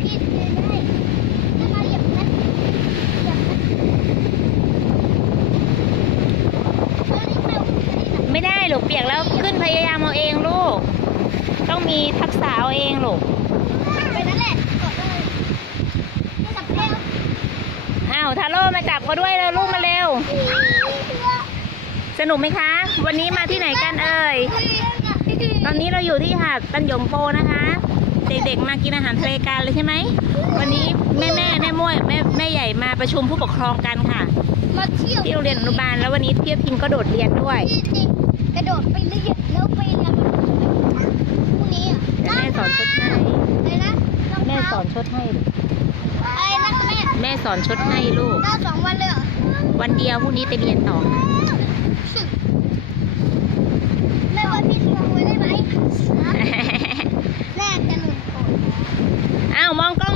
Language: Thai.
พี่ได้หยียบนะเหยียบนะเฮ้ยไม่เอาอันนี้นะไม่ได้ลูกเปียกแล้วขึ้นพยายามเอาเองลูก ต้องมีทักษะเอาเองลูกไปนั่นแหละกดเลยจับเร็วอ้าวทาโร่มาจับเขาด้วยเลยลูกมาเร็ว สนุกไหมคะ วันนี้มาที่ไหนกันเอ่ย ตอนนี้เราอยู่ที่หาดตันหยงโปนะคะ เด็กๆมากินอาหารทะเลกันเลยใช่ไหม วันนี้แม่แม่แม่ม้วยแม่แม่ใหญ่มาประชุมผู้ปกครองกันค่ะ มาเที่ยวที่โรงเรียนอนุบาลแล้ววันนี้เทียบทิมก็โดดเรียนด้วยที่จริงกระโดดไปเรื่อยแล้วไปเรียนพรุ่งนี้อะแม่สอนชดให้อะไรนะรองแม่เท้าสอนชดให้อะไรนะแม่แม่สอนชดให้ลูกเก้าสองวันเลยเหรอวันเดียวพรุ่งนี้ไปเรียนต่อ สึกแม่ว่าพี่ขโม